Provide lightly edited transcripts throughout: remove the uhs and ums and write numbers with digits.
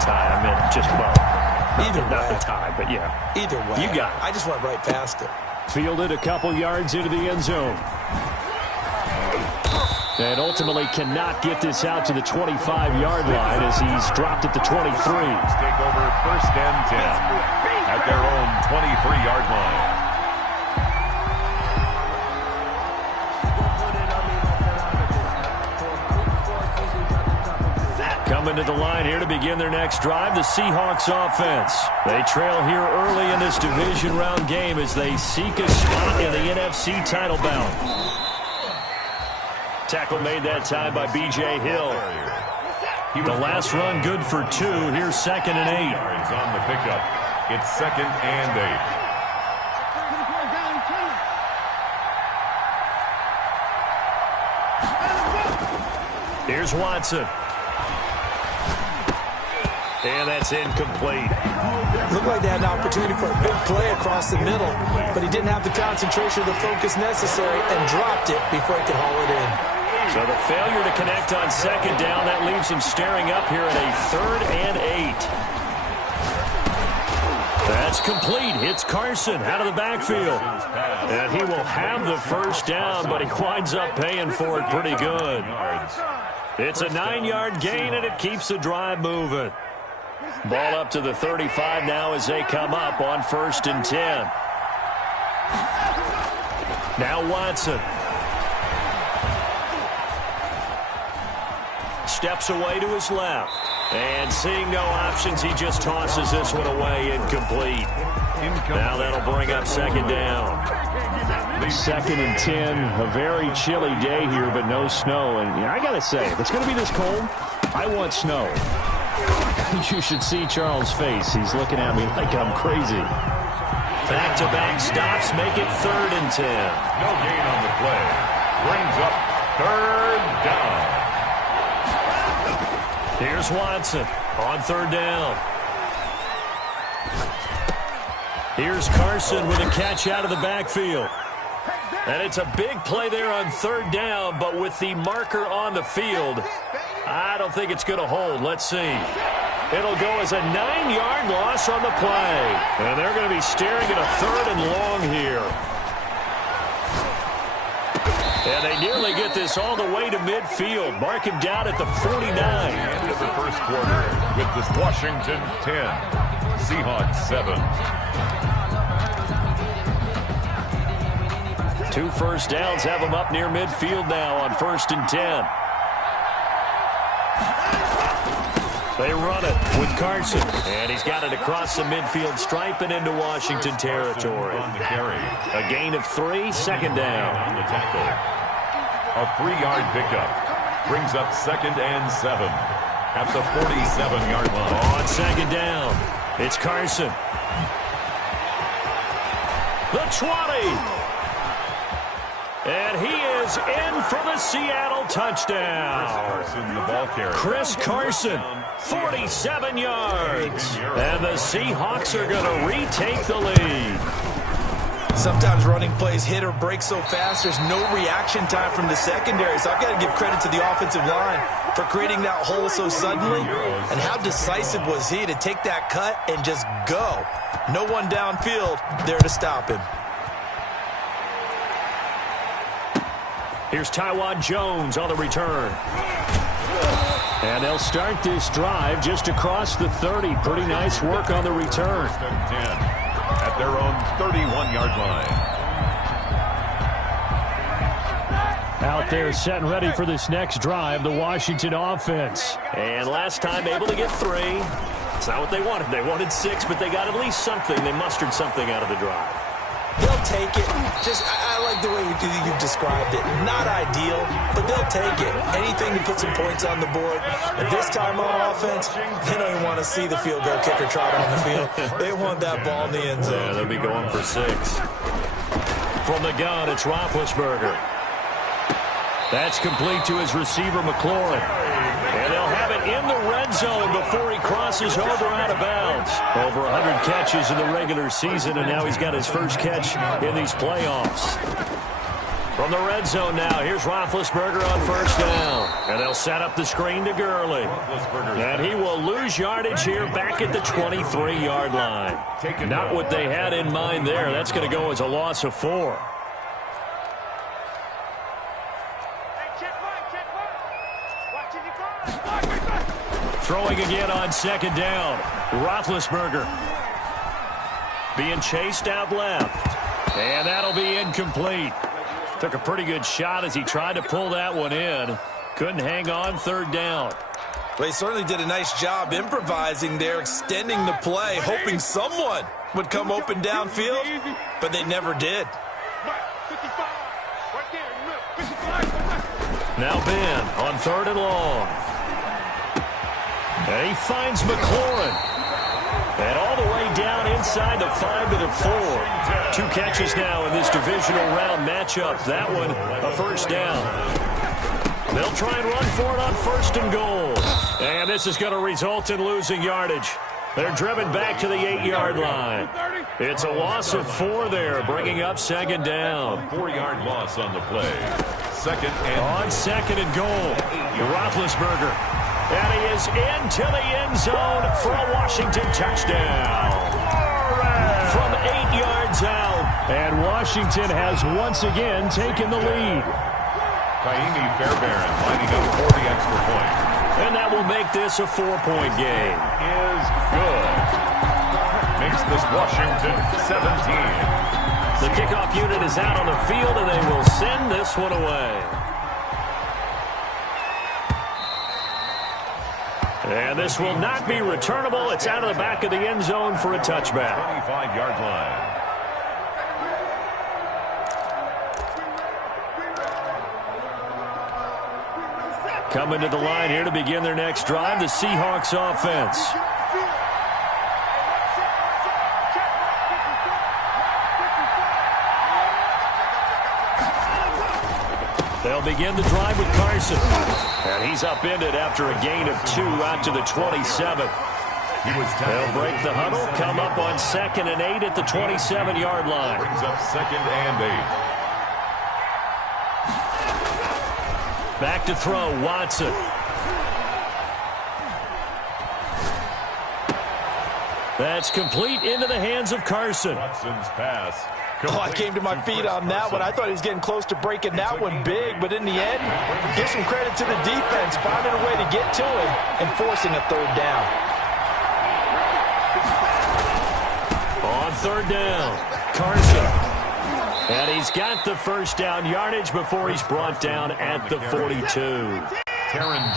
tie. I meant just both. Either way. Not the tie, but yeah. Either way. You got it. I just went right past it. Fielded a couple yards into the end zone. And ultimately cannot get this out to the 25-yard line as he's dropped at the 23. Take over 1st and 10 at their own 23-yard line. Coming to the line here to begin their next drive, the Seahawks offense. They trail here early in this division round game as they seek a spot in the NFC title bout. Tackle made that time by B.J. Hill. The last run good for 2. Here's 2nd and 8. Yards on the pickup. It's 2nd and 8. Here's Watson. And that's incomplete. Looked like they had an opportunity for a big play across the middle, but he didn't have the concentration or the focus necessary and dropped it before he could haul it in. So the failure to connect on 2nd down, that leaves him staring up here at a 3rd and 8. That's complete. Hits Carson out of the backfield. And he will have the 1st down, but he winds up paying for it pretty good. It's a 9-yard gain, and it keeps the drive moving. Ball up to the 35 now as they come up on 1st and 10. Now Watson. Steps away to his left. And seeing no options, he just tosses this one away, incomplete. Now that'll bring up 2nd down. 2nd and 10, a very chilly day here, but no snow. And I got to say, if it's going to be this cold, I want snow. You should see Charles' face. He's looking at me like I'm crazy. Back-to-back stops make it 3rd and 10. No gain on the play. Brings up 3rd down. Here's Watson on 3rd down. Here's Carson with a catch out of the backfield. And it's a big play there on 3rd down, but with the marker on the field, I don't think it's going to hold. Let's see. It'll go as a 9-yard loss on the play. And they're going to be staring at a 3rd and long here. And they nearly get this all the way to midfield. Mark him down at the 49. End of the 1st quarter with this Washington 10, Seahawks 7. 2 1st downs have them up near midfield now on 1st and 10. They run it with Carson. And he's got it across the midfield stripe and into Washington territory. A gain of 3, 2nd down. On the tackle. A 3-yard pickup. Brings up 2nd and 7 at the 47-yard line. On 2nd down, it's Carson. The 20. And he is in for the Seattle touchdown. Carson, the ball carrier. Chris Carson, 47 yards. And the Seahawks are going to retake the lead. Sometimes running plays hit or break so fast, there's no reaction time from the secondary. So I've got to give credit to the offensive line for creating that hole so suddenly. And how decisive was he to take that cut and just go. No one downfield there to stop him. Here's Taiwan Jones on the return. And they'll start this drive just across the 30. Pretty nice work on the return. 10 at their own 31-yard line. Out there set and ready for this next drive, the Washington offense. And last time able to get 3. It's not what they wanted. They wanted 6, but they got at least something. They mustered something out of the drive. They'll take it. I like the way you've described it. Not ideal, but they'll take it. Anything to put some points on the board. And this time on offense, they don't even want to see the field goal kicker trot on the field. They want that ball in the end zone. Yeah, they'll be going for 6. From the gun, it's Roethlisberger. That's complete to his receiver, McLaurin. And they'll have it in the red zone before he crosses over out of bounds. Over 100 catches in the regular season, and now he's got his first catch in these playoffs. From the red zone now, here's Roethlisberger on first down. And they'll set up the screen to Gurley. And he will lose yardage here back at the 23-yard line. Not what they had in mind there. That's going to go as a loss of 4. Throwing again on second down. Roethlisberger being chased out left. And that'll be incomplete. Took a pretty good shot as he tried to pull that one in. Couldn't hang on third down. Well, he certainly did a nice job improvising there, extending the play, hoping someone would come open downfield, but they never did. Now Ben on third and long. And he finds McLaurin. And all the way down inside the 5 to the 4. 2 catches now in this divisional round matchup. That one a first down. They'll try and run for it on first and goal. And this is going to result in losing yardage. They're driven back to the 8-yard line. It's a loss of 4 there, bringing up second down. 4-yard loss on the play. On second and goal, Roethlisberger. And he is into the end zone for a Washington touchdown. From 8 yards out. And Washington has once again taken the lead. Kaimi Fairbairn lining up for the extra point. And that will make this a 4-point game. Is good. Makes this Washington 17. The kickoff unit is out on the field, and they will send this one away. And this will not be returnable. It's out of the back of the end zone for a touchback. 25-yard line. Coming to the line here to begin their next drive, the Seahawks offense. They'll begin the drive with Carson. And he's upended after a gain of 2 out to the 27. They'll break the huddle, come up on 2nd and 8 at the 27-yard line. Brings up 2nd and 8. Back to throw, Watson. That's complete into the hands of Carson. Watson's pass. Oh, I came to my feet on that one. I thought he was getting close to breaking that one big, but in the end, give some credit to the defense, finding a way to get to him and forcing a third down. On third down, Carson. And he's got the first down yardage before he's brought down at the 42.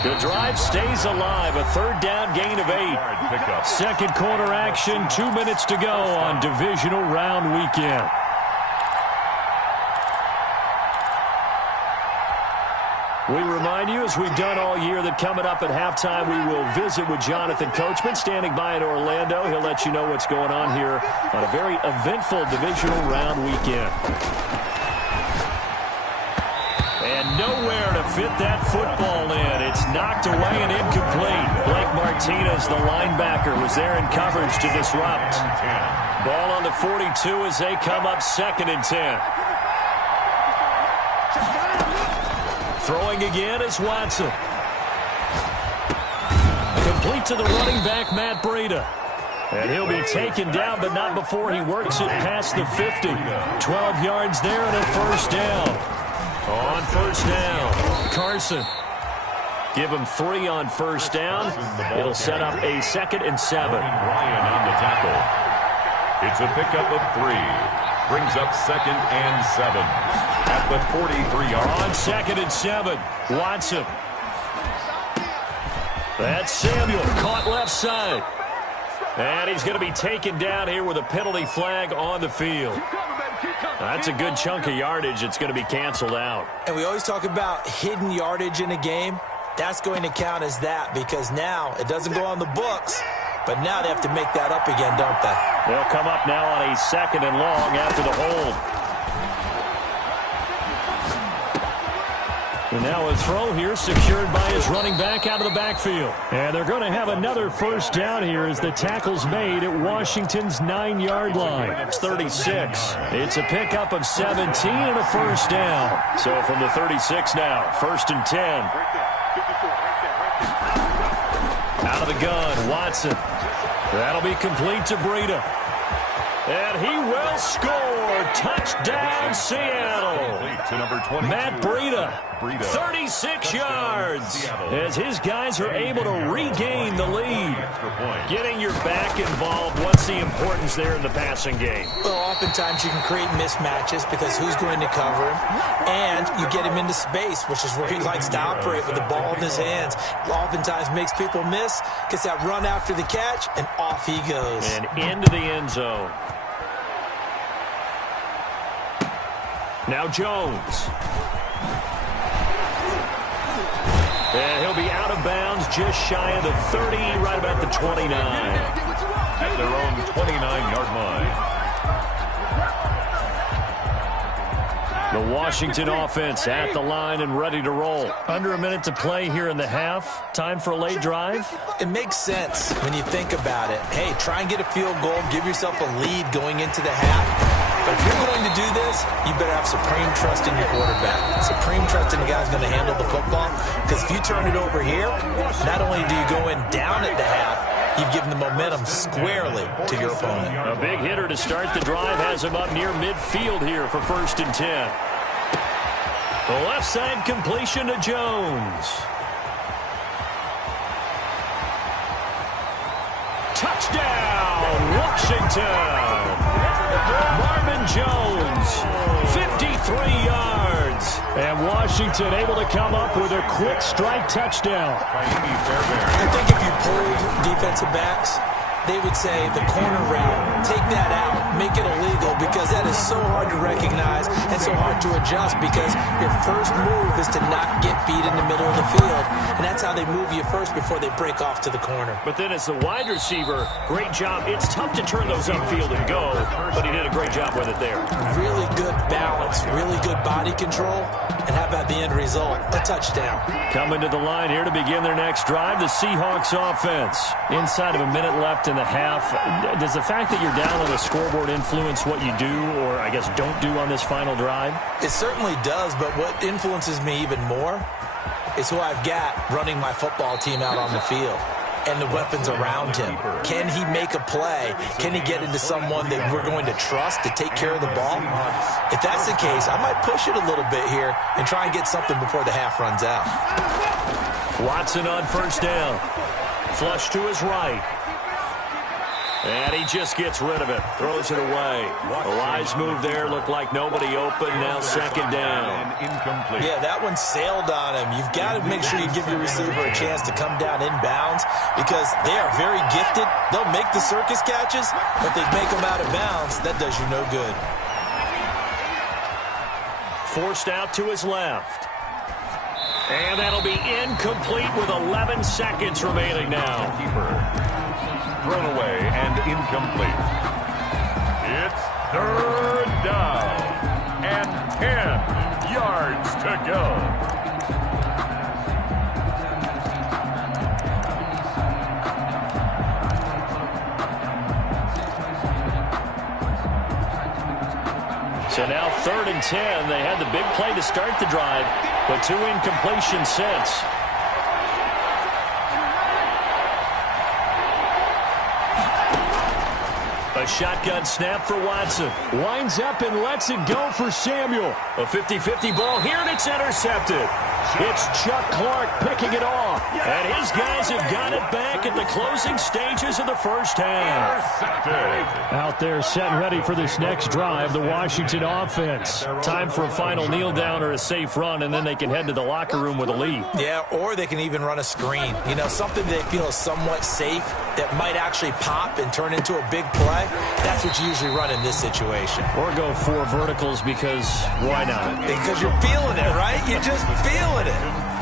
The drive stays alive, a third down gain of 8. Second quarter action, 2 minutes to go on divisional round weekend. We remind you, as we've done all year, that coming up at halftime, we will visit with Jonathan Coachman, standing by in Orlando. He'll let you know what's going on here on a very eventful divisional round weekend. And nowhere to fit that football in. It's knocked away and incomplete. Blake Martinez, the linebacker, was there in coverage to disrupt. Ball on the 42 as they come up 2nd and 10. Throwing again is Watson. Complete to the running back, Matt Breida. And he'll be taken down, but not before he works it past the 50. 12 yards there and a first down. On first down, Carson. Give him 3 on first down. It'll set up a 2nd and 7. Ryan on the tackle. It's a pickup of 3. Brings up 2nd and 7 at the 43-yard line. On 2nd and 7, Watson. That's Samuel, caught left side. And he's going to be taken down here with a penalty flag on the field. That's a good chunk of yardage. It's going to be canceled out. And we always talk about hidden yardage in a game. That's going to count as that because now it doesn't go on the books. But now they have to make that up again, don't they? They'll come up now on a 2nd and long after the hold. And now a throw here secured by his running back out of the backfield. And they're going to have another first down here as the tackle's made at Washington's 9-yard line. It's 36. It's a pickup of 17 and a first down. So from the 36 now, 1st and 10. Out of the gun, Watson. That'll be complete to Breida. And he will score. Touchdown, Seattle. Matt Breida, 36 yards. As his guys are able to regain the lead. Getting your back involved, what's the importance there in the passing game? Well, oftentimes you can create mismatches because who's going to cover him? And you get him into space, which is where he likes to operate with the ball in his hands. Oftentimes makes people miss, gets that run after the catch, and off he goes. And into the end zone. Now Jones. And he'll be out of bounds just shy of the 30, right about the 29. At their own 29-yard line. The Washington offense at the line and ready to roll. Under a minute to play here in the half. Time for a late drive. It makes sense when you think about it. Hey, try and get a field goal. Give yourself a lead going into the half. But if you're going to do this, you better have supreme trust in your quarterback. Supreme trust in the guy who's going to handle the football. Because if you turn it over here, not only do you go in down at the half, you've given the momentum squarely to your opponent. A big hitter to start the drive has him up near midfield here for 1st and 10. The left side completion to Jones. Touchdown, Washington. Marvin Jones, 53 yards. And Washington able to come up with a quick strike touchdown. I think if you pulled defensive backs, they would say the corner route, take that out, make it illegal, because that is so hard to recognize and so hard to adjust, because your first move is to not get beat in the middle of the field, and that's how they move you first before they break off to the corner. But then as the wide receiver, great job. It's tough to turn those upfield and go, but he did a great job with it there. Really good balance, really good body control, and how about the end result? A touchdown. Coming to the line here to begin their next drive, the Seahawks offense. Inside of a minute left in the half. Does the fact that you're down on the scoreboard influence what you do, or I guess don't do on this final drive? It certainly does, but what influences me even more is who I've got running my football team out on the field and the weapons around him. Can he make a play? Can he get into someone that we're going to trust to take care of the ball? If that's the case, I might push it a little bit here and try and get something before the half runs out. Watson on 1st down. Flush to his right. And he just gets rid of it. Throws it away. A wise move there. Looked like nobody open. Now 2nd down. Incomplete. Yeah, that one sailed on him. You've got to make sure you give your receiver a chance to come down inbounds, because they are very gifted. They'll make the circus catches, but they make them out of bounds. That does you no good. Forced out to his left. And that'll be incomplete with 11 seconds remaining now. Thrown away and incomplete. It's 3rd down and 10 yards to go. So now 3rd and 10. They had the big play to start the drive, but 2 incompletions since. A shotgun snap for Watson. Winds up and lets it go for Samuel. A 50-50 ball here, and it's intercepted. It's Chuck Clark picking it off. And his guys have got it back at the closing stages of the first half. Out there set and ready for this next drive, the Washington offense. Time for a final kneel down or a safe run, and then they can head to the locker room with a lead. Yeah, or they can even run a screen. You know, something they feel is somewhat safe that might actually pop and turn into a big play. That's what you usually run in this situation. Or go 4 verticals, because why not? Because you're feeling it, right? You're just feeling it.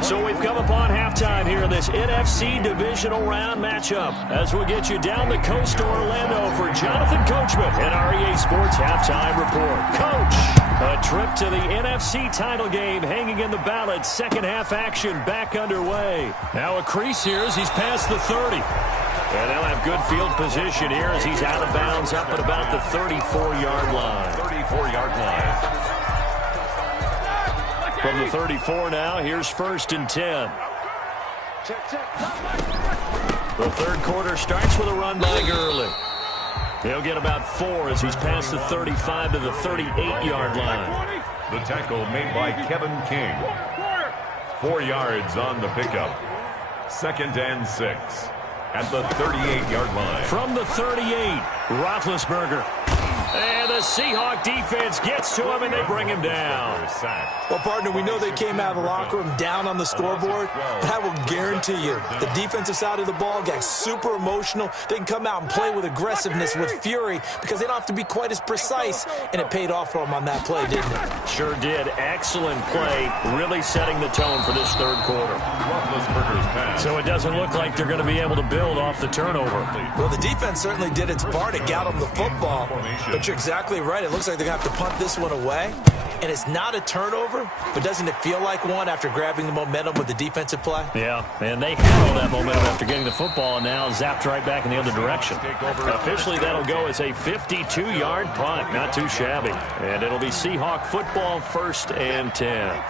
So we've come upon halftime here in this NFC divisional round matchup as we get you down the coast to Orlando for Jonathan Coachman and our EA Sports Halftime Report. Coach, a trip to the NFC title game hanging in the balance. Second half action back underway. Now a crease here as he's past the 30. And they'll have good field position here as he's out of bounds up at about the 34-yard line. 34-yard line. From the 34 now, here's 1st and 10. The third quarter starts with a run by Gurley. He'll get about 4 as he's past the 35 to the 38-yard line. The tackle made by Kevin King. 4 yards on the pickup. 2nd and 6 at the 38-yard line. From the 38, Roethlisberger. And the Seahawk defense gets to him, and they bring him down. Well, partner, we know they came out of the locker room down on the scoreboard, but I will guarantee you the defensive side of the ball got super emotional. They can come out and play with aggressiveness, with fury, because they don't have to be quite as precise, and it paid off for them on that play, didn't it? Sure did. Excellent play, really setting the tone for this third quarter. So it doesn't look like they're going to be able to build off the turnover. Well, the defense certainly did its part to get them the football, but you're exactly right. It looks like they're going to have to punt this one away. And it's not a turnover, but doesn't it feel like one after grabbing the momentum with the defensive play? Yeah, and they had all that momentum after getting the football and now zapped right back in the other direction. Officially, that'll go as a 52-yard punt. Not too shabby. And it'll be Seahawk football, 1st and 10.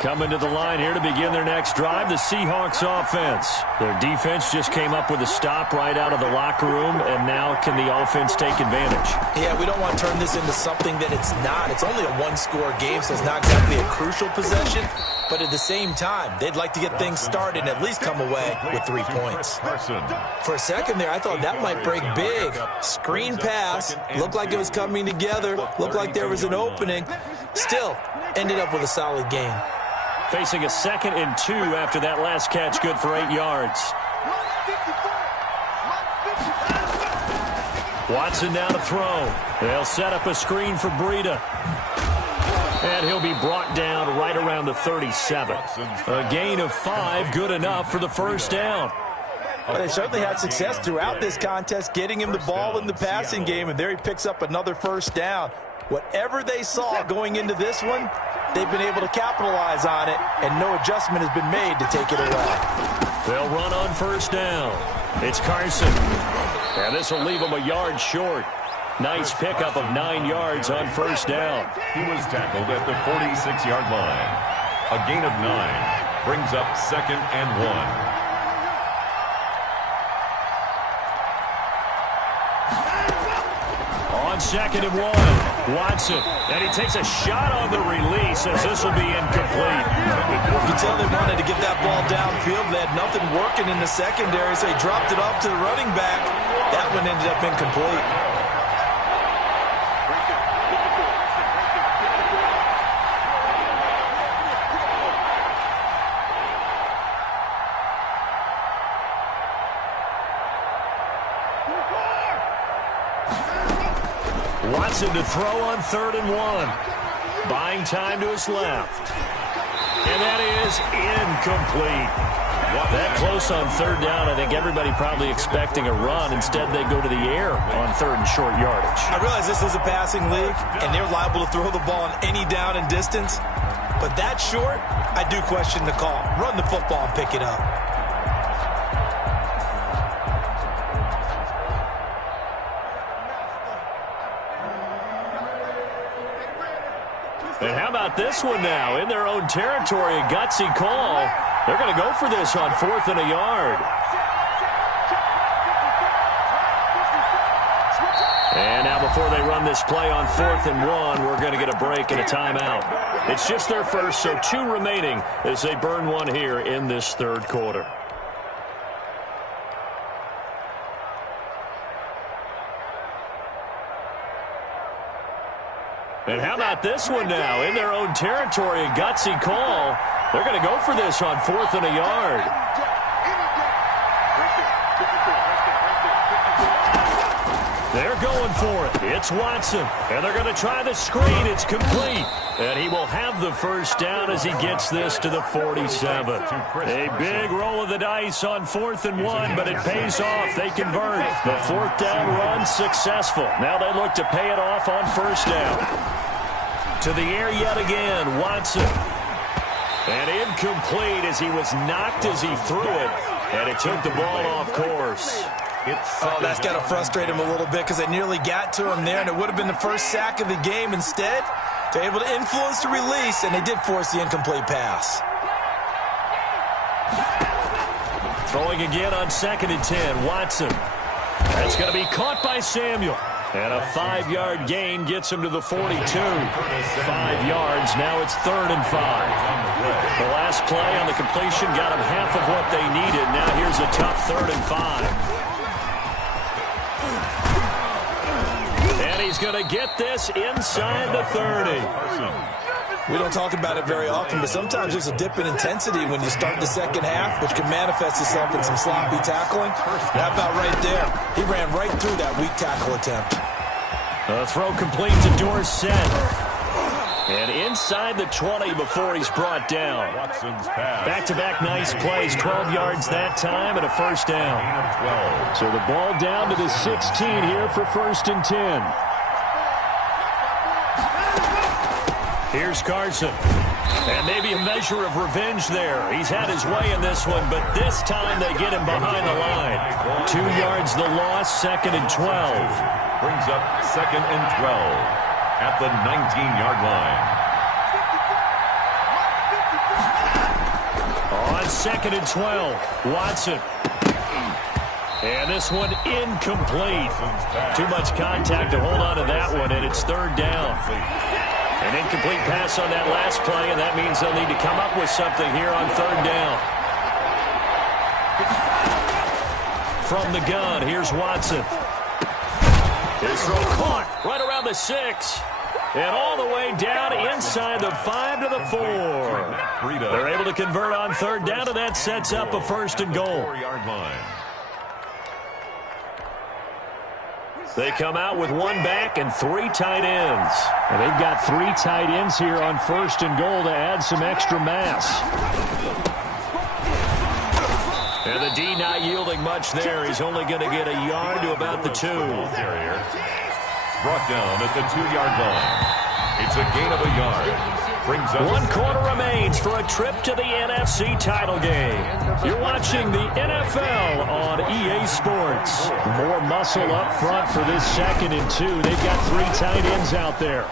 Coming to the line here to begin their next drive, the Seahawks offense. Their defense just came up with a stop right out of the locker room, and now can the offense take advantage? Yeah, we don't want to turn this into something that it's not. It's only a one-score game, so it's not exactly a crucial possession. But at the same time, they'd like to get things started and at least come away with 3 points. For a second there, I thought that might break big. Screen pass, looked like it was coming together, looked like there was an opening. Still, ended up with a solid gain. Facing a 2nd and 2 after that last catch, good for 8 yards. Watson now to throw. They'll set up a screen for Breida. And he'll be brought down right around the 37. A gain of 5, good enough for the first down. Well, they certainly had success throughout this contest, getting him the ball in the passing game, and there he picks up another first down. Whatever they saw going into this one, they've been able to capitalize on it, and no adjustment has been made to take it away. They'll run on first down. It's Carson. And this will leave him a yard short. Nice pickup of 9 yards on first down. He was tackled at the 46-yard line. A gain of 9 brings up 2nd and 1. On 2nd and 1, Watson. And he takes a shot on the release as this will be incomplete. You can tell they wanted to get that ball downfield. They had nothing working in the secondary, so he dropped it off to the running back. That one ended up incomplete. Watson to throw on 3rd and 1. Buying time to his left. And that is incomplete. That close on 3rd down. I think everybody probably expecting a run. Instead, they go to the air on 3rd and short yardage. I realize this is a passing league, and they're liable to throw the ball on any down and distance. But that short, I do question the call. Run the football and pick it up. And how about this one now? In their own territory, a gutsy call. They're going to go for this on 4th and a yard. And now before they run this play on 4th and 1, we're going to get a break and a timeout. It's just their first, so 2 remaining as they burn one here in this third quarter. And how about this one now? In their own territory, a gutsy call. They're going to go for this on 4th and a yard. They're going for it. It's Watson. And they're going to try the screen. It's complete. And he will have the first down as he gets this to the 47. A big roll of the dice on 4th and 1, but it pays off. They convert. The 4th down run successful. Now they look to pay it off on 1st down. To the air yet again, Watson. And incomplete as he was knocked as he threw it. And it took the ball off course. Oh, that's got to frustrate him a little bit because they nearly got to him there, and it would have been the first sack of the game. Instead, they're able to influence the release, and they did force the incomplete pass. Throwing again on 2nd and 10, Watson. That's going to be caught by Samuel. And a 5-yard gain gets him to the 42. 5 yards, now it's 3rd and 5. The last play on the completion got them half of what they needed. Now here's a tough 3rd and 5. And he's going to get this inside the 30. We don't talk about it very often, but sometimes there's a dip in intensity when you start the second half, which can manifest itself in some sloppy tackling. And how about right there? He ran right through that weak tackle attempt. A throw complete to Dorsett. And inside the 20 before he's brought down. Back-to-back nice plays, 12 yards that time and a first down. So the ball down to the 16 here for 1st and 10. Here's Carson. And maybe a measure of revenge there. He's had his way in this one, but this time they get him behind the line. 2 yards the loss, 2nd and 12. Brings up 2nd and 12 at the 19-yard line. On 2nd and 12, Watson. And this one incomplete. Too much contact to hold on to that one, and it's 3rd down. An incomplete pass on that last play, and that means they'll need to come up with something here on 3rd down. From the gun, here's Watson. His throw caught right around the 6. And all the way down inside the 5 to the 4. They're able to convert on 3rd down, and that sets up a 1st and goal. They come out with 1 back and 3 tight ends. And they've got 3 tight ends here on 1st and goal to add some extra mass. And the D not yielding much there. He's only going to get a yard to about the 2. Brought down at the 2-yard line. It's a gain of a yard. Brings up 1 quarter remains for a trip to the NFC title game. You're watching the NFL on EA Sports. More muscle up front for this 2nd and 2. They've got 3 tight ends out there.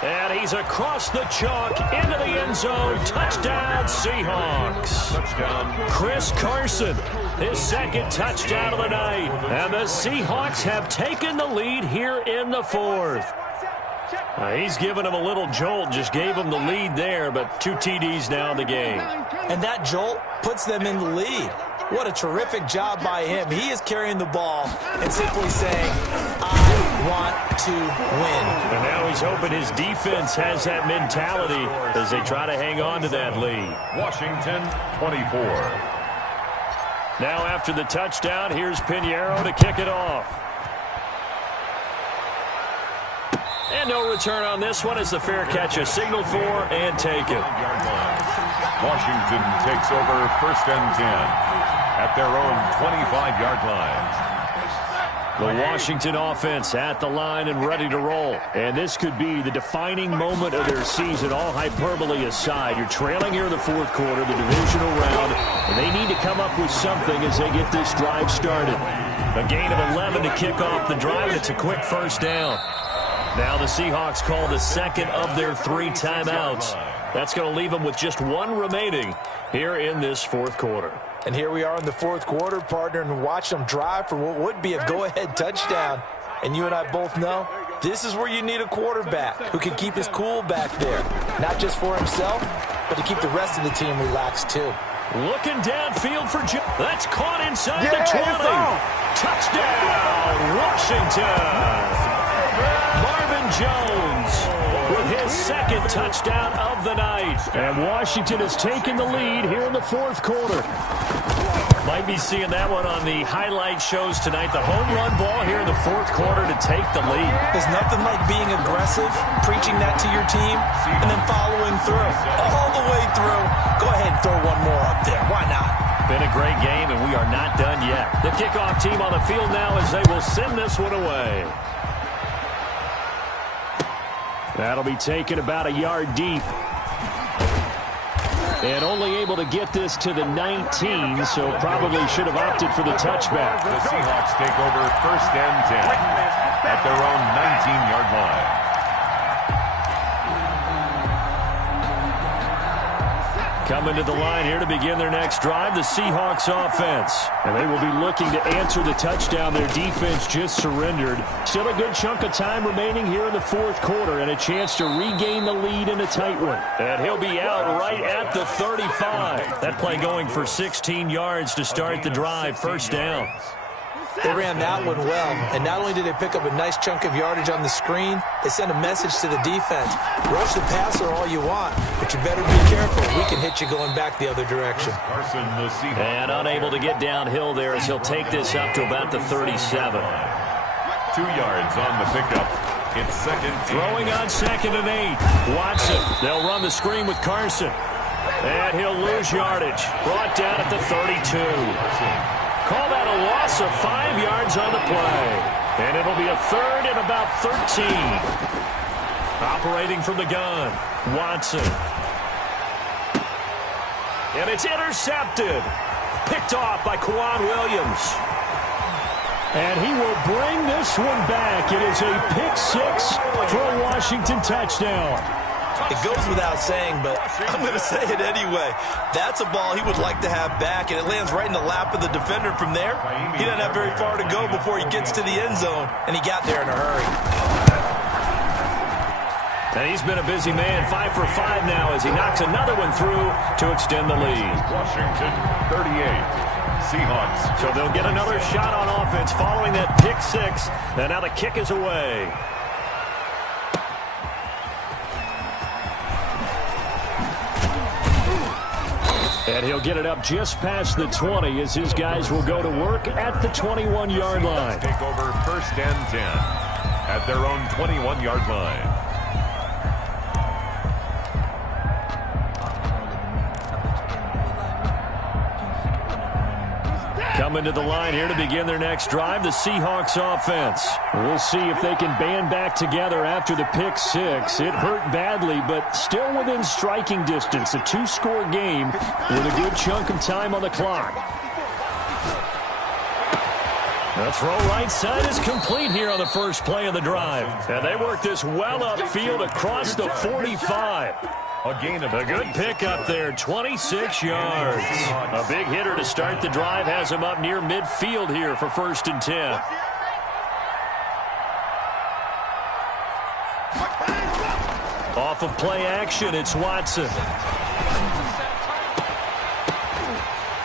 And he's across the chalk into the end zone. Touchdown, Seahawks. touchdown. Chris Carson, his 2nd touchdown of the night. And the Seahawks have taken the lead here in the 4th. He's given him a little jolt, just gave him the lead there, but 2 TDs now in the game. And that jolt puts them in the lead. What a terrific job by him. He is carrying the ball and simply saying, I want to win. And now he's hoping his defense has that mentality as they try to hang on to that lead. Washington, 24. Now after the touchdown, here's Pinheiro to kick it off. And no return on this one as the fair catch is signaled for and taken. Washington takes over 1st and 10 at their own 25-yard line. The Washington offense at the line and ready to roll. And this could be the defining moment of their season, all hyperbole aside. You're trailing here in the 4th quarter, the divisional round, and they need to come up with something as they get this drive started. A gain of 11 to kick off the drive, and it's a quick 1st down. Now the Seahawks call the 2nd of their 3 timeouts. That's going to leave them with just 1 remaining here in this 4th quarter. And here we are in the 4th quarter, partner, and watch them drive for what would be a go-ahead touchdown. And you and I both know this is where you need a quarterback who can keep his cool back there. Not just for himself, but to keep the rest of the team relaxed too. Looking downfield for Joe. That's caught inside the 20. Touchdown, Washington. Marvin Jones with his second touchdown of the night. And Washington has taken the lead here in the fourth quarter. Might be seeing that one on the highlight shows tonight. The home run ball here in the fourth quarter to take the lead. There's nothing like being aggressive, preaching that to your team, and then following through. All the way through. Go ahead and throw one more up there. Why not? Been a great game, and we are not done yet. The kickoff team on the field now as they will send this one away. That'll be taken about a yard deep. And only able to get this to the 19, so probably should have opted for the touchback. The Seahawks take over first and 10 at their own 19-yard line. Coming to the line here to begin their next drive, the Seahawks offense. And they will be looking to answer the touchdown their defense just surrendered. Still a good chunk of time remaining here in the fourth quarter and a chance to regain the lead in a tight one. And he'll be out right at the 35. That play going for 16 yards to start the drive, first down. They ran that one well, and not only did they pick up a nice chunk of yardage on the screen, they sent a message to the defense. Rush the passer all you want, but you better be careful. We can hit you going back the other direction. And unable to get downhill there as he'll take this up to about the 37. 2 yards on the pickup. It's second. Throwing on second and 8. Watson. They'll run the screen with Carson. And he'll lose yardage. Brought down at the 32. Call that a loss of 5 yards on the play. And it'll be a third and about 13. Operating from the gun, Watson. And it's intercepted. Picked off by Quan Williams. And he will bring this one back. It is a pick six for a Washington touchdown. It goes without saying, but I'm going to say it anyway. That's a ball he would like to have back, and it lands right in the lap of the defender from there. He doesn't have very far to go before he gets to the end zone, and he got there in a hurry. And he's been a busy man, 5 for 5 now as he knocks another one through to extend the lead. Washington, 38. Seahawks. So they'll get another shot on offense following that pick six, and now the kick is away. And he'll get it up just past the 20 as his guys will go to work at the 21-yard line. Take over first and 10 at their own 21-yard line. Coming to the line here to begin their next drive, the Seahawks offense. We'll see if they can band back together after the pick six. It hurt badly, but still within striking distance. A 2-score game with a good chunk of time on the clock. The throw right side is complete here on the first play of the drive. And they work this well upfield across the 45. A gain of a good pickup there, 26 yards. A big hitter to start the drive has him up near midfield here for first and 10. Off of play action, it's Watson.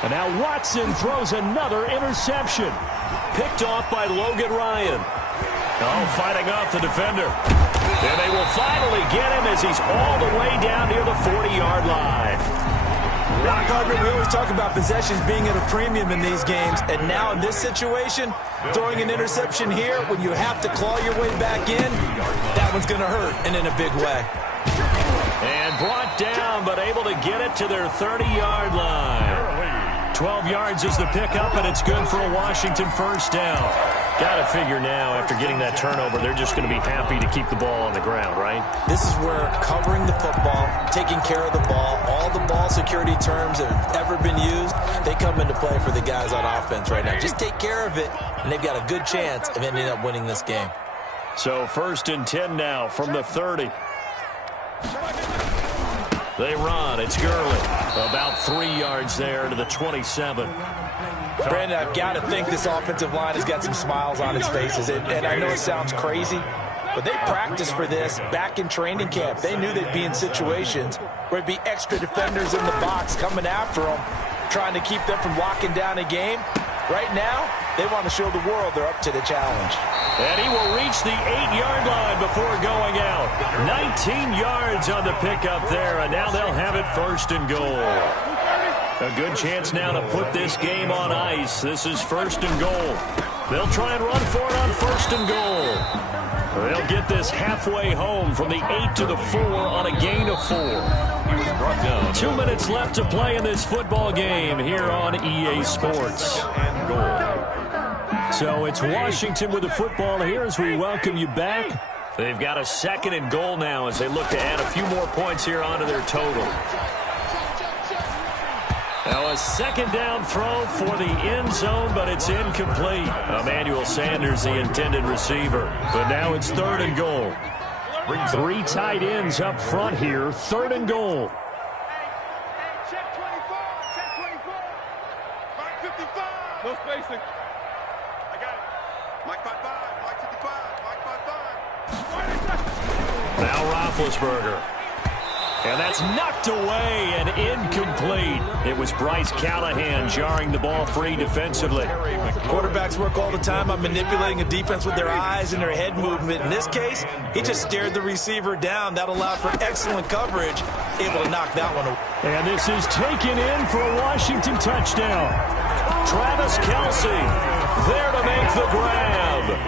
And now Watson throws another interception. Picked off by Logan Ryan. Oh, fighting off the defender. And they will finally get him as he's all the way down near the 40-yard line. Now, partner, we always talk about possessions being at a premium in these games. And now in this situation, throwing an interception here when you have to claw your way back in, that one's going to hurt, and in a big way. And brought down, but able to get it to their 30-yard line. 12 yards is the pickup, and it's good for a Washington first down. Got to figure now, after getting that turnover, they're just going to be happy to keep the ball on the ground, right? This is where covering the football, taking care of the ball, all the ball security terms that have ever been used, they come into play for the guys on offense right now. Just take care of it, and they've got a good chance of ending up winning this game. So first and 10 now from the 30. They run. It's Gurley. About 3 yards there to the 27. Brandon, I've got to think this offensive line has got some smiles on its faces. And I know it sounds crazy, but they practiced for this back in training camp. They knew they'd be in situations where it'd be extra defenders in the box coming after them, trying to keep them from locking down a game. Right now, They want to show the world they're up to the challenge. And he will reach the 8-yard line before going out. 19 yards on the pickup there, and now they'll have it 1st and goal. A good chance now to put this game on ice. This is 1st and goal. They'll try and run for it on 1st and goal. They'll get this halfway home from the 8 to the 4 on a gain of 4. He was brought down. 2 minutes left to play in this football game here on EA Sports. And goal. So it's Washington with the football here as we welcome you back. They've got a 2nd and goal now as they look to add a few more points here onto their total. Now a 2nd down throw for the end zone, but it's incomplete. Emmanuel Sanders, the intended receiver. But now it's 3rd and goal. 3 tight ends up front here. 3rd and goal. Check 24. Check 24. Mike 55. No spacing. I got it. Mike 55. Mike 55. Mike 55. Now Roethlisberger. And that's knocked away and incomplete. It was Bryce Callahan jarring the ball free defensively. Quarterbacks work all the time on manipulating a defense with their eyes and their head movement. In this case, he just stared the receiver down. That allowed for excellent coverage, able to knock that one away. And this is taken in for a Washington touchdown. Travis Kelce there to make the grab.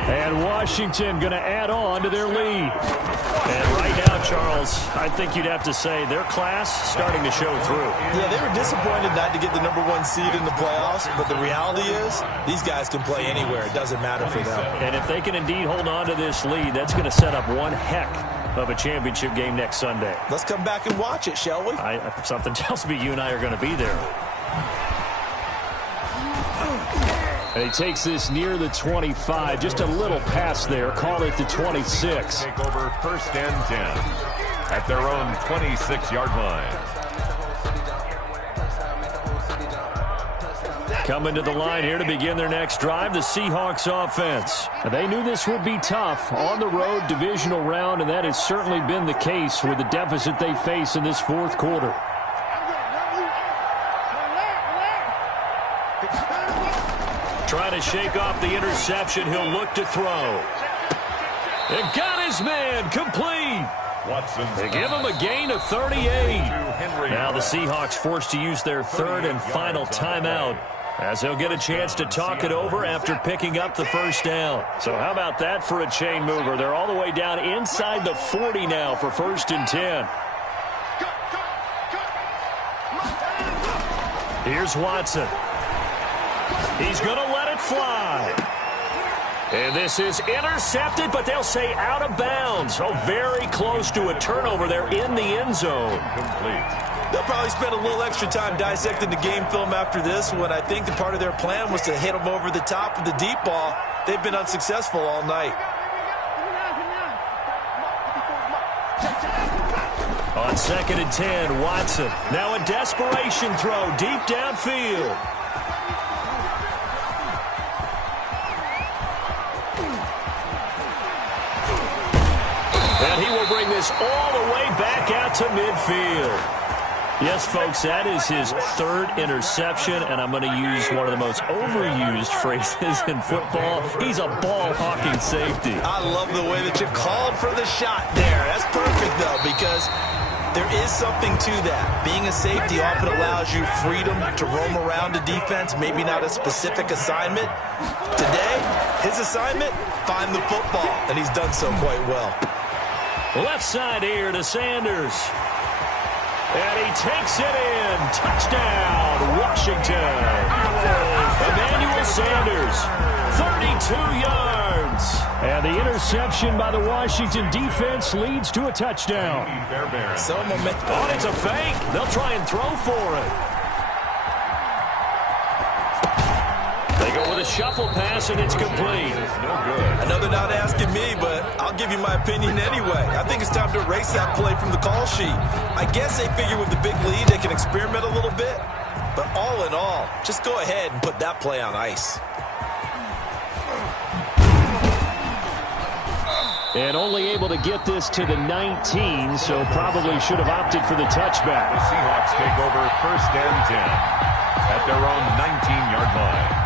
And Washington going to add on to their lead. And right now, Charles, I think you'd have to say their class starting to show through. Yeah, they were disappointed not to get the #1 seed in the playoffs, but the reality is these guys can play anywhere. It doesn't matter for them. And if they can indeed hold on to this lead, that's going to set up one heck of a championship game next Sunday. Let's come back and watch it, shall we? Something tells me you and I are going to be there. And he takes this near the 25, just a little pass there. Call it the 26. Take over 1st and 10 at their own 26-yard line. Coming to the line here to begin their next drive, the Seahawks offense. They knew this would be tough on the road, divisional round, and that has certainly been the case with the deficit they face in this 4th quarter. Trying to shake off the interception. He'll look to throw. And got his man complete. They give him a gain of 38. Now the Seahawks forced to use their 3rd and final timeout as they'll get a chance to talk it over after picking up the 1st down. So how about that for a chain mover? They're all the way down inside the 40 now for 1st and 10. Here's Watson. He's going to let it fly. And this is intercepted, but they'll say out of bounds. Oh, very close to a turnover there in the end zone. Complete. They'll probably spend a little extra time dissecting the game film after this one. I think the part of their plan was to hit them over the top of the deep ball. They've been unsuccessful all night. On 2nd and 10, Watson. Now a desperation throw deep downfield. And he will bring this all the way back out to midfield. Yes, folks, that is his 3rd interception, and I'm going to use one of the most overused phrases in football. He's a ball-hawking safety. I love the way that you called for the shot there. That's perfect, though, because there is something to that. Being a safety often allows you freedom to roam around the defense, maybe not a specific assignment. Today, his assignment, find the football, and he's done so quite well. Left side here to Sanders. And he takes it in. Touchdown, Washington. Emmanuel Sanders, 32 yards. And the interception by the Washington defense leads to a touchdown. So momentum. Oh, it's a fake. They'll try and throw for it. They go with a shuffle pass, and it's complete. No good. I know they're not asking me, but I'll give you my opinion anyway. I think it's time to erase that play from the call sheet. I guess they figure with the big lead they can experiment a little bit. But all in all, just go ahead and put that play on ice. And only able to get this to the 19, so probably should have opted for the touchback. The Seahawks take over 1st and 10 at their own 19-yard line.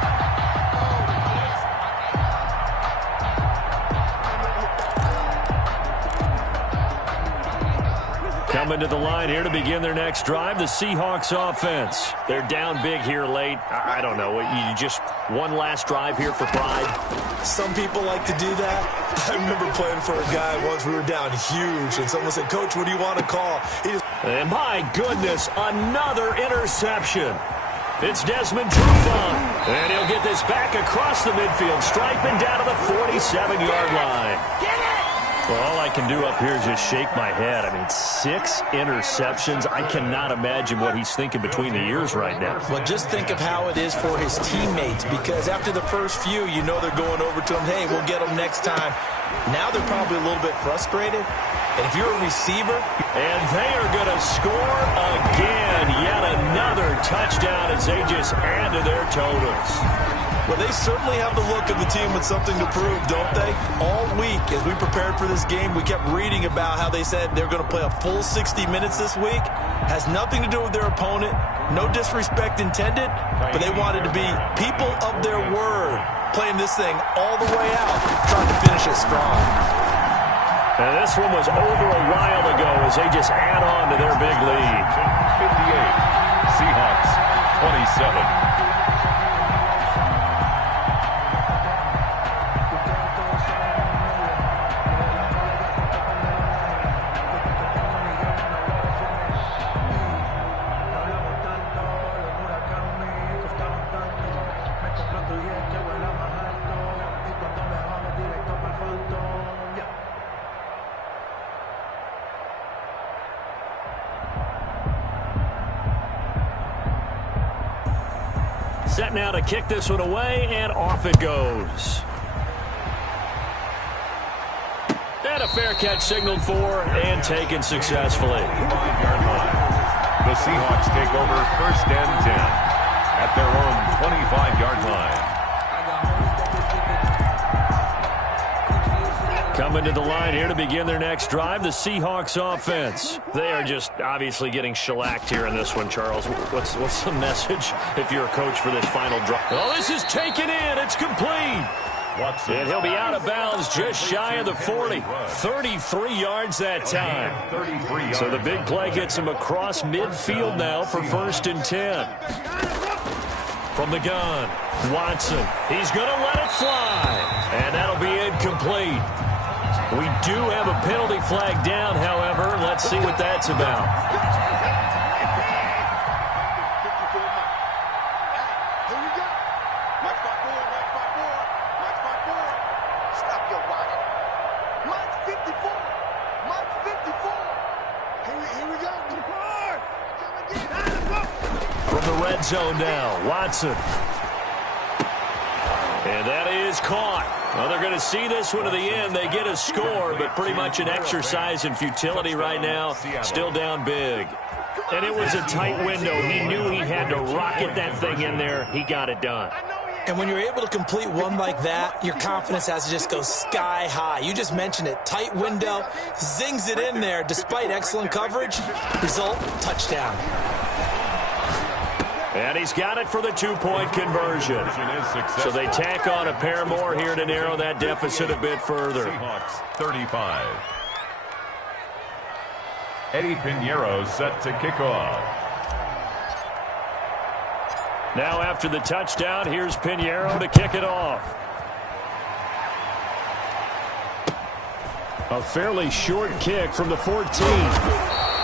Coming to the line here to begin their next drive, the Seahawks offense. They're down big here late. I don't know. You just one last drive here for pride? Some people like to do that. I remember playing for a guy once. We were down huge, and someone said, "Coach, what do you want to call?" And my goodness, another interception. It's Desmond Trufant, and he'll get this back across the midfield stripe and down to the 47-yard line. Well, all I can do up here is just shake my head. I mean, 6 interceptions. I cannot imagine what he's thinking between the ears right now. Well, just think of how it is for his teammates, because after the first few, you know they're going over to him, hey, we'll get him next time. Now they're probably a little bit frustrated. And if you're a receiver... And they are going to score again. Yet another touchdown as they just add to their totals. Well, they certainly have the look of the team with something to prove, don't they? All week, as we prepared for this game, we kept reading about how they said they're going to play a full 60 minutes this week. Has nothing to do with their opponent. No disrespect intended, but they wanted to be people of their word, playing this thing all the way out, trying to finish it strong. And this one was over a while ago as they just add on to their big lead. 58, Seahawks 27. Set now to kick this one away, and off it goes. And a fair catch signaled for and taken successfully. 5-yard line. The Seahawks take over 1st and 10 at their own 25-yard line. Coming to the line here to begin their next drive, the Seahawks offense. They are just obviously getting shellacked here in this one, Charles. What's the message if you're a coach for this final drive? Oh, this is taken in. It's complete. And he'll be out of bounds just shy of the 40. 33 yards that time. So the big play gets him across midfield now for 1st and 10. From the gun, Watson. He's going to let it fly. And that'll be incomplete. We do have a penalty flag down, however. Let's see what that's about. Here we go. March by 4, march by 4, march by 4. Stop your whining. March 54, march 54. Here we go. From the red zone now, Watson. And that is caught. Well, they're going to see this one to the end. They get a score, but pretty much an exercise in futility right now. Still down big. And it was a tight window. He knew he had to rocket that thing in there. He got it done. And when you're able to complete one like that, your confidence has to just go sky high. You just mentioned it. Tight window, zings it in there despite excellent coverage. Result, touchdown. And he's got it for the 2-point conversion. So they tack on a pair more here to narrow that deficit a bit further. Seahawks 35. Eddie Pinheiro set to kick off. Now after the touchdown, here's Pinheiro to kick it off. A fairly short kick from the 14.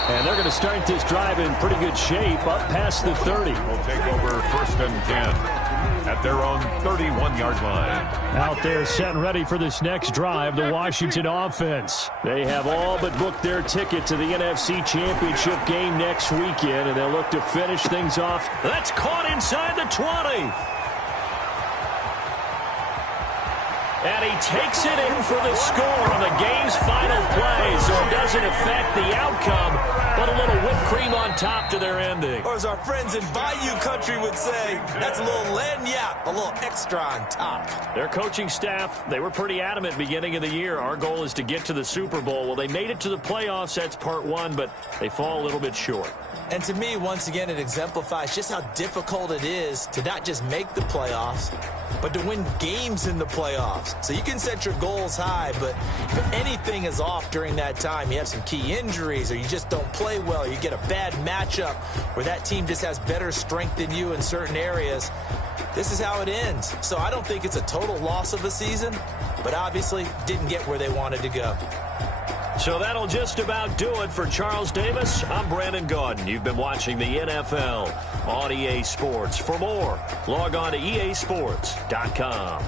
And they're going to start this drive in pretty good shape up past the 30. Will take over 1st and 10 at their own 31-yard line. Out there set and ready for this next drive, the Washington offense. They have all but booked their ticket to the NFC Championship game next weekend, and they'll look to finish things off. That's caught inside the 20. And he takes it in for the score on the game's final play, so it doesn't affect the outcome, but a little whipped cream on top to their ending. Or as our friends in Bayou Country would say, that's a little lagniappe, a little extra on top. Their coaching staff, they were pretty adamant beginning of the year. Our goal is to get to the Super Bowl. Well, they made it to the playoffs. That's part one, but they fall a little bit short. And to me, once again, it exemplifies just how difficult it is to not just make the playoffs, but to win games in the playoffs. So you can set your goals high, but if anything is off during that time, you have some key injuries or you just don't play play well, you get a bad matchup where that team just has better strength than you in certain areas, this is how it ends. So I don't think it's a total loss of a season, but obviously didn't get where they wanted to go. So that'll just about do it for Charles Davis. I'm Brandon Gaudin. You've been watching the NFL on EA Sports. For more, log on to easports.com.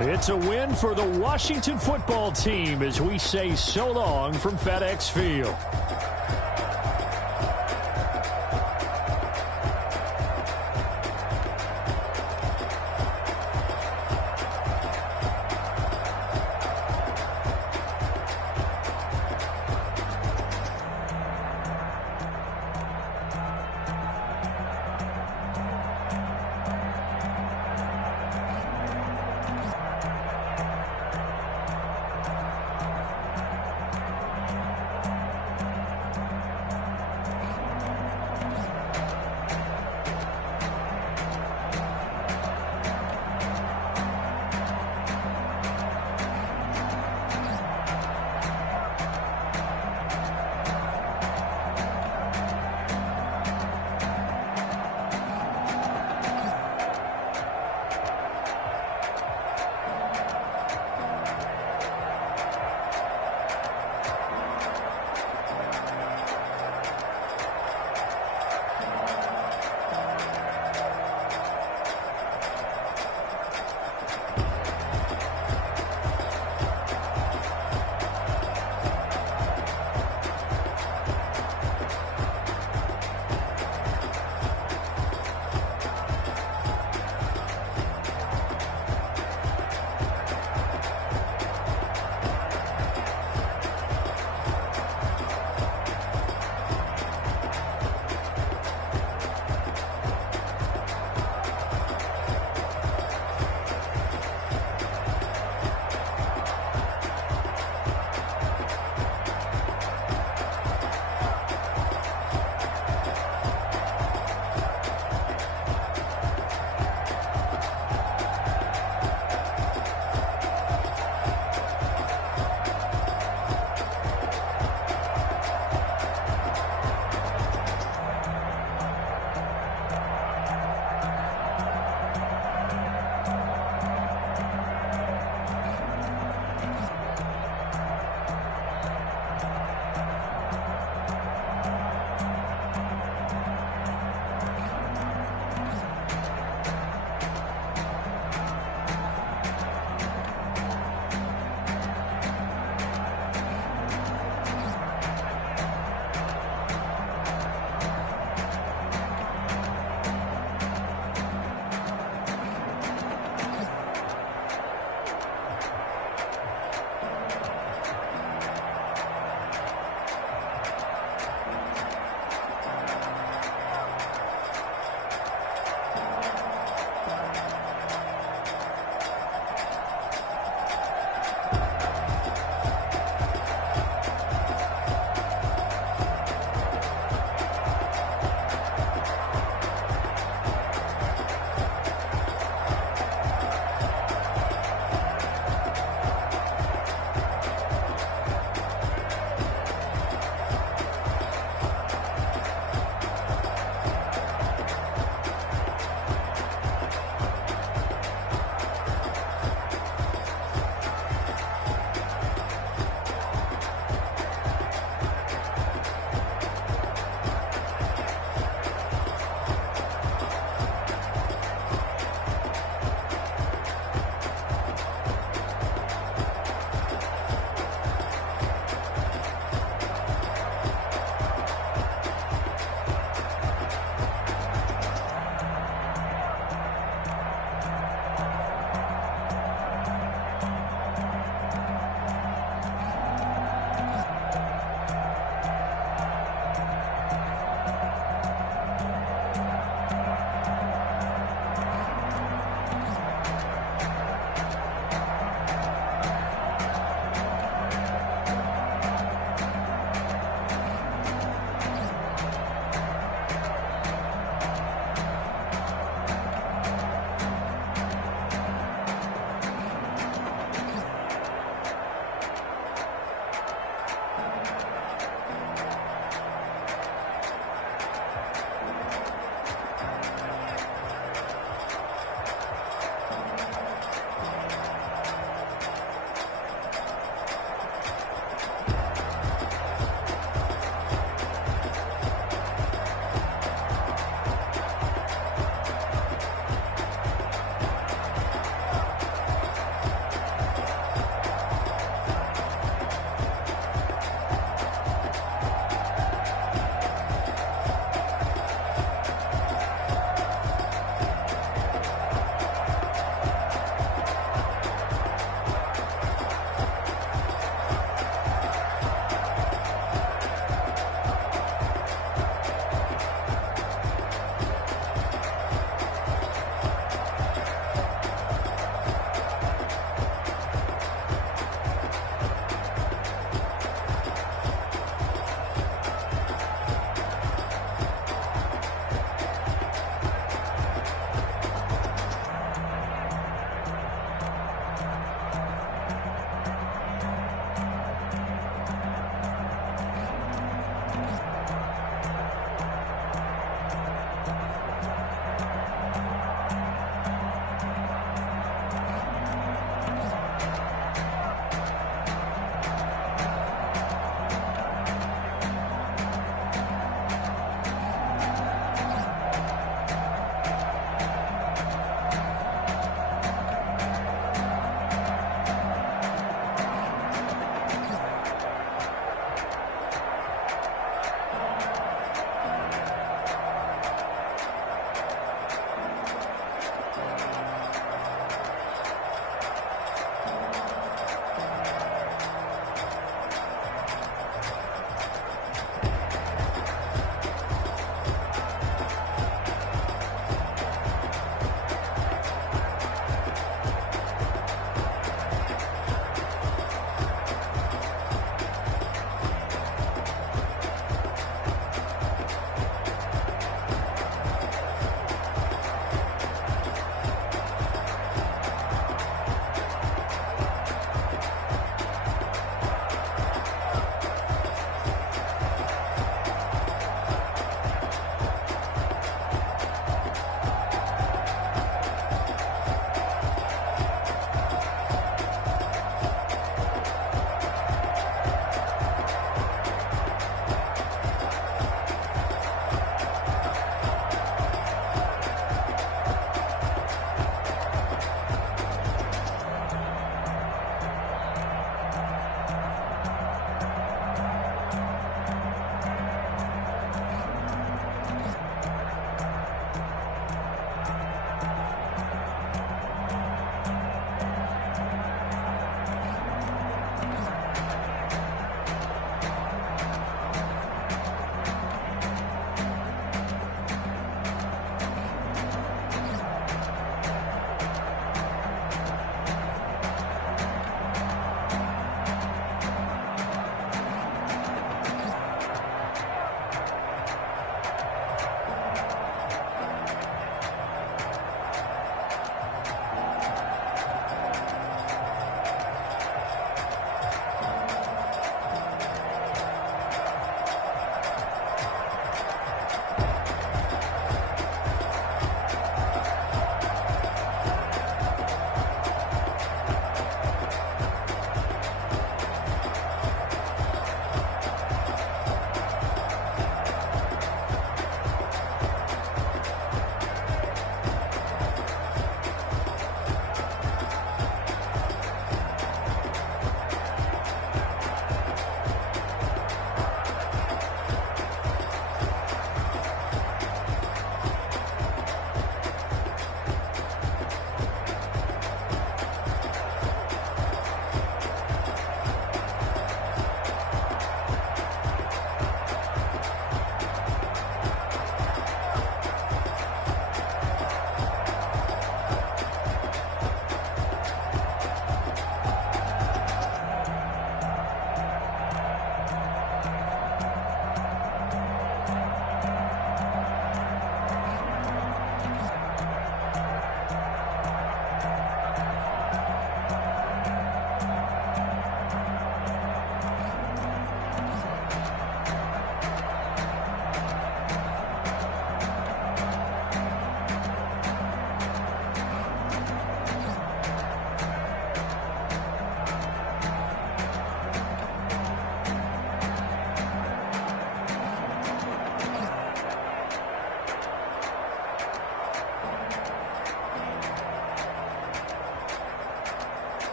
It's a win for the Washington football team as we say so long from FedEx Field.